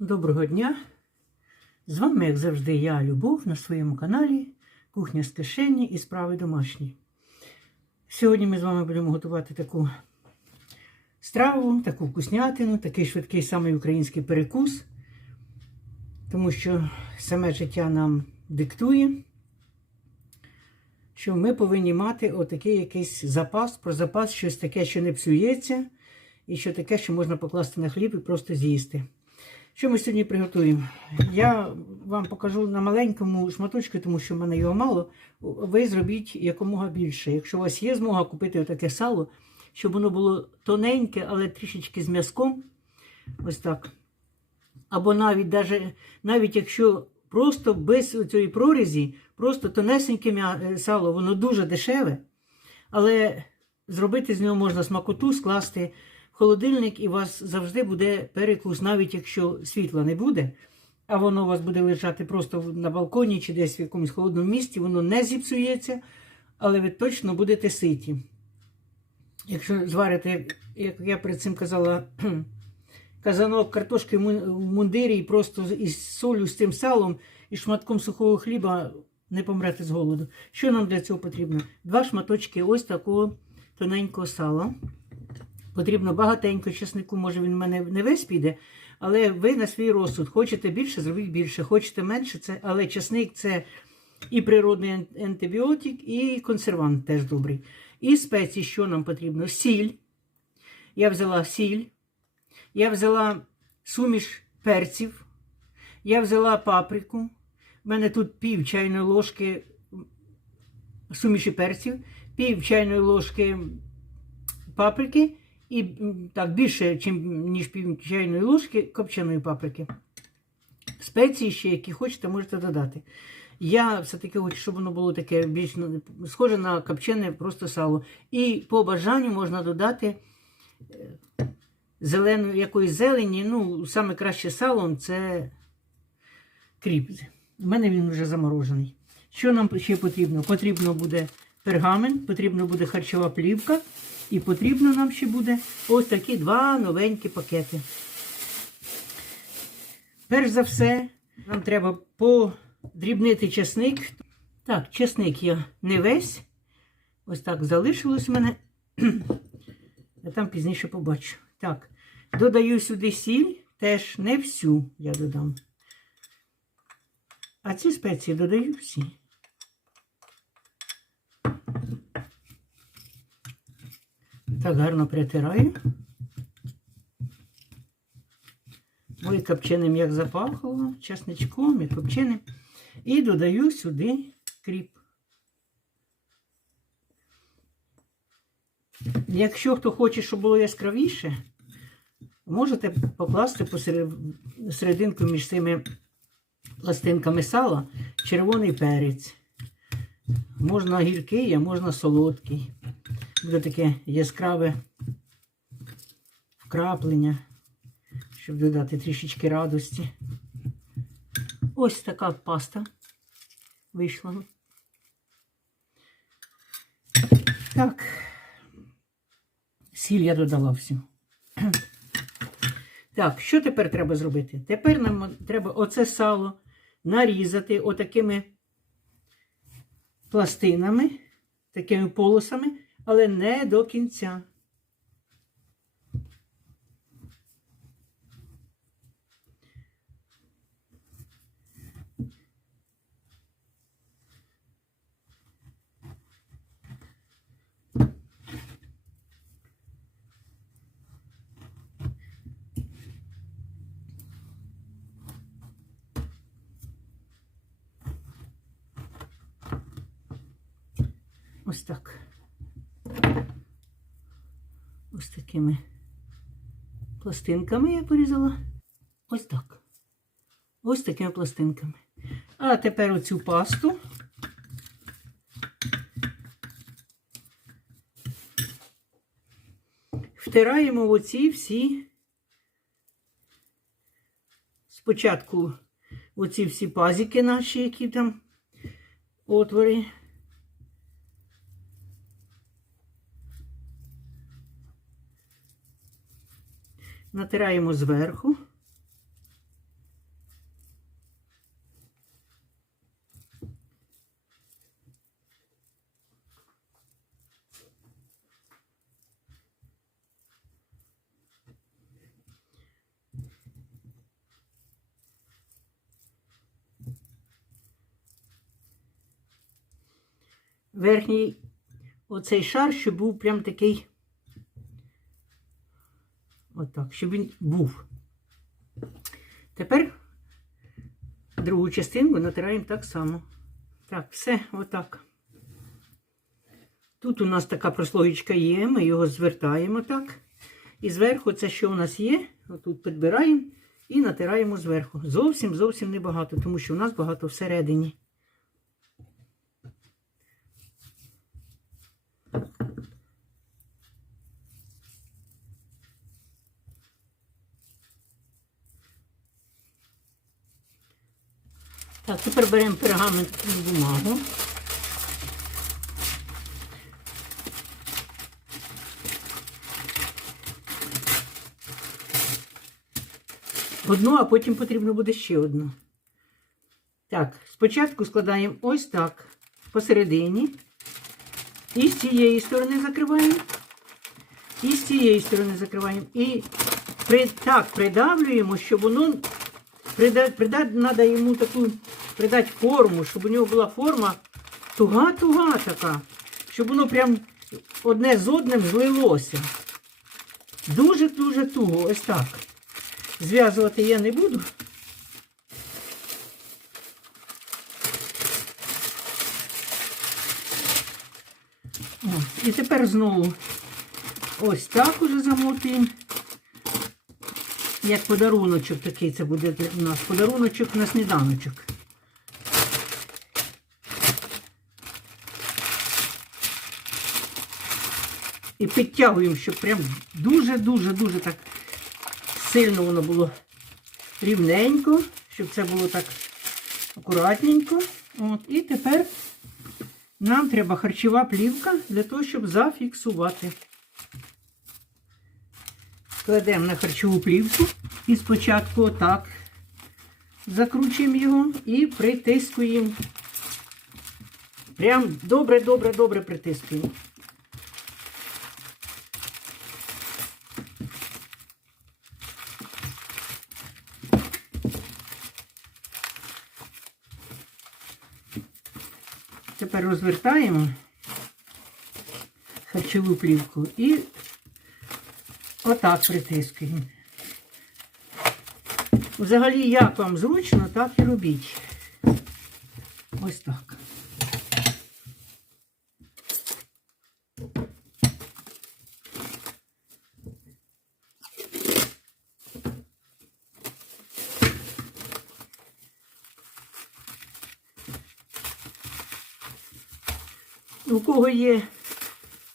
Доброго дня! З вами, як завжди, я, Любов, на своєму каналі Кухня з кишені і справи домашні. Сьогодні ми з вами будемо готувати таку страву, таку вкуснятину, такий швидкий самий український перекус, тому що саме життя нам диктує, що ми повинні мати отакий якийсь запас, про запас щось таке, що не псується, і що таке, що можна покласти на хліб і просто з'їсти. Що ми сьогодні приготуємо? Я вам покажу на маленькому шматочку, тому що в мене його мало. Ви зробіть якомога більше. Якщо у вас є змога купити таке сало, щоб воно було тоненьке, але трішечки з м'язком. Ось так. Або навіть навіть, навіть якщо просто без цієї прорізі, просто тонесеньке е, сало, воно дуже дешеве, але зробити з нього можна смакоту, скласти холодильник, і у вас завжди буде перекус, навіть якщо світла не буде, а воно у вас буде лежати просто на балконі чи десь в якомусь холодному місці, воно не зіпсується, але ви точно будете ситі. Якщо зварите, як я перед цим казала, казанок картошки в мундирі і просто із солью, з тим салом і шматком сухого хліба не помрете з голоду. Що нам для цього потрібно? Два шматочки ось такого тоненького сала. Потрібно багатенько чеснику, може він в мене не весь піде, але ви на свій розсуд. Хочете більше, зробіть більше, хочете менше, це, але чесник це і природний антибіотик, і консервант теж добрий. І спеції, що нам потрібно? Сіль. Я взяла сіль, я взяла суміш перців, я взяла паприку. У мене тут пів чайної ложки суміші перців, пів чайної ложки паприки і так більше, ніж пів чайної ложки копченої паприки. Спеції ще, які хочете, можете додати. Я все-таки хочу, щоб воно було таке більш ну, схоже на копчене просто сало. І по бажанню можна додати е, зелену якоїсь зелені. Ну, саме краще салом це кріп. У мене він вже заморожений. Що нам ще потрібно? Потрібно буде пергамент, потрібно буде харчова плівка, і потрібно нам ще буде ось такі два новенькі пакети. Перш за все, нам треба подрібнити чесник. Так, чесник я не весь. Ось так залишилось в мене. А там пізніше побачу. Так, додаю сюди сіль, теж не всю я додам. А ці спеції додаю всі. Так гарно притираю. Ой, копченим як запахло, чесничком і копченим. І додаю сюди кріп. Якщо хто хоче, щоб було яскравіше, можете покласти посерединку між цими пластинками сала червоний перець. Можна гіркий, а можна солодкий. Буде таке яскраве вкраплення, щоб додати трішечки радості. Ось така паста вийшла. Так, сіль я додала всю. Так, що тепер треба зробити? Тепер нам треба оце сало нарізати отакими пластинами, такими полосами, але не до кінця. Ось так. Ось такими пластинками я порізала. Ось так. Ось такими пластинками. А тепер оцю пасту. Втираємо в оці всі. Спочатку оці всі пазики наші, які там отвори. натираємо зверху. Верхній оцей шар, щоб був прям такий щоб він був. Тепер другу частинку натираємо так само. Так, все, отак. Тут у нас така прослоєчка є, ми його звертаємо так. І зверху це, що у нас є, отут підбираємо і натираємо зверху. Зовсім зовсім небагато, тому що у нас багато всередині. Так, тепер беремо пергаментну бумагу. Одну, а потім потрібно буде ще одну. Так, спочатку складаємо ось так посередині. І з цієї сторони закриваємо. І з цієї сторони закриваємо. І при, так придавлюємо, щоб воно придати, треба йому таку придати форму, щоб у нього була форма туга-туга така, щоб воно прям одне з одним злилося. Дуже-дуже туго, ось так. Зв'язувати я не буду. О, і тепер знову ось так уже замотуємо. Як подаруночок такий це буде для нас. Подаруночок на сніданочок. І підтягуємо, щоб прям дуже-дуже-дуже так сильно воно було рівненько, щоб це було так акуратненько. От. І тепер нам треба харчова плівка для того, щоб зафіксувати. Кладемо на харчову плівку і спочатку отак закручуємо його і притискуємо. Прям добре-добре-добре притискуємо. Тепер розвертаємо харчову плівку і отак притискуємо. Взагалі, як вам зручно, так і робіть. Ось так. У кого є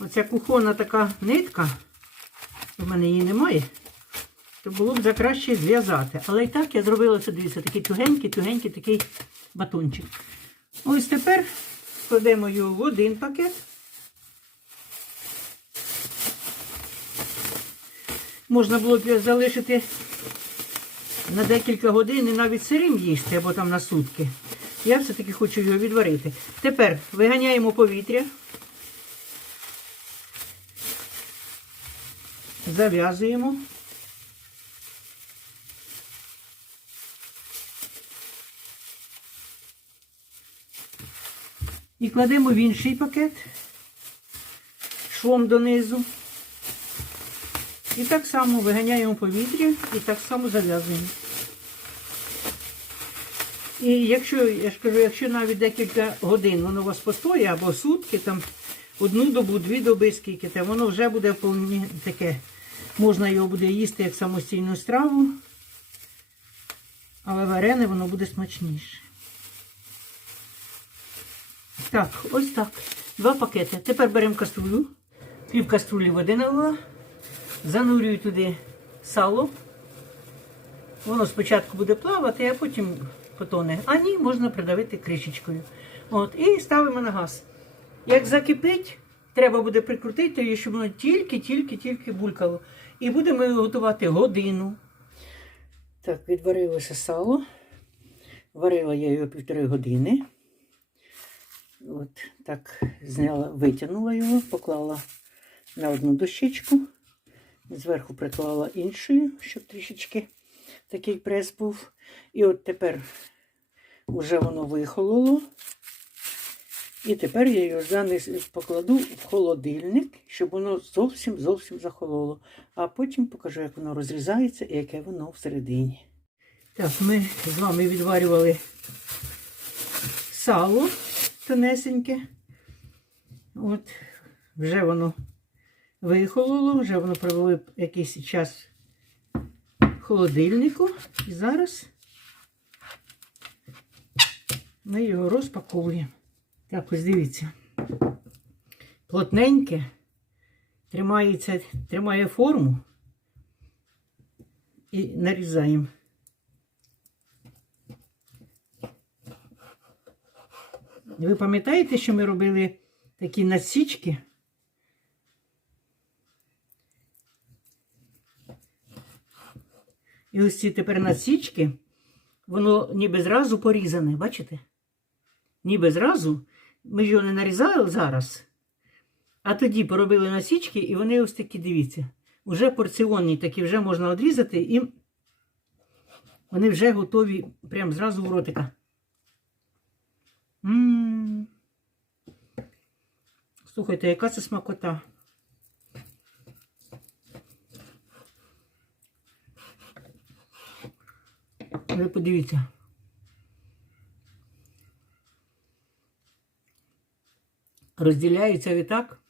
оця кухонна така нитка, у мене її немає, то було б за краще зв'язати. Але і так я зробила це, дивіться, такий тугенький такий батончик. Ось тепер складемо його в один пакет. Можна було б залишити на декілька годин і навіть сирим їсти або там на сутки. Я все-таки хочу його відварити. Тепер виганяємо повітря. Зав'язуємо. І кладемо в інший пакет швом донизу. І так само виганяємо повітря і так само зав'язуємо. І якщо, я ж кажу, якщо навіть декілька годин воно у вас постоїть, або сутки, там одну добу, дві доби, скільки, то воно вже буде вполне таке. Можна його буде їсти як самостійну страву, але варене воно буде смачніше. Так, ось так. Два пакети. Тепер беремо каструлю, пів каструлі води налила, занурюю туди сало. Воно спочатку буде плавати, а потім потоне. А можна придавити кришечкою. От, І ставимо на газ. Як закипить, треба буде прикрутити щоб воно тільки-тільки-тільки булькало. І будемо готувати годину. Так, відварилося сало. Варила я його півтори години. От так зняла, витягнула його, поклала на одну дощечку. Зверху приклала іншою, щоб трішечки такий прес був. І от тепер вже воно вихололо. І тепер я його занес, покладу в холодильник, щоб воно зовсім зовсім захололо. А потім покажу, як воно розрізається і яке воно всередині. Так, ми з вами відварювали сало тонесеньке. От, вже воно вихололо, вже воно провело якийсь час холодильнику. І зараз ми його розпаковуємо. Так, ось дивіться. Плотненьке, тримається, тримає форму і нарізаємо. Ви пам'ятаєте, що ми робили такі насічки? І ось ці тепер насічки, воно ніби зразу порізане, бачите? Ніби зразу. Ми ж його не нарізали зараз. А тоді поробили насічки, і вони ось такі, дивіться, вже порціонні, такі вже можна одрізати, і вони вже готові прямо зразу в ротика. М. Слухайте, яка це смакота. Ви подивіться. Розділяються відтак.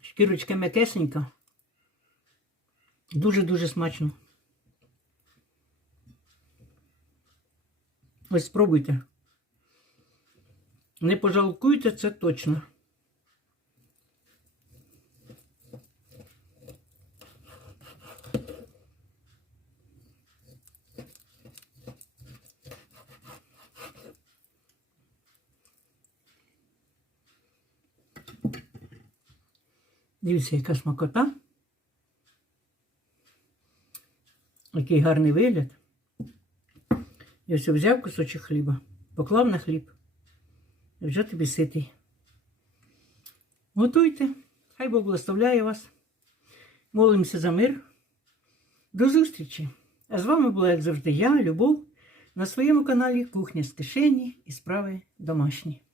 Шкірочка м'якесенька. Дуже-дуже смачно. Ось спробуйте. Не пожалкуйте, це точно. Дивіться, яка смакота. Який гарний вигляд. Я ось взяв кусочок хліба, поклав на хліб. І вже тобі ситий. Готуйте. Хай Бог благословляє вас. Молимося за мир. До зустрічі! А з вами була, як завжди, я, Любов, на своєму каналі Кухня з кишені і справи домашні.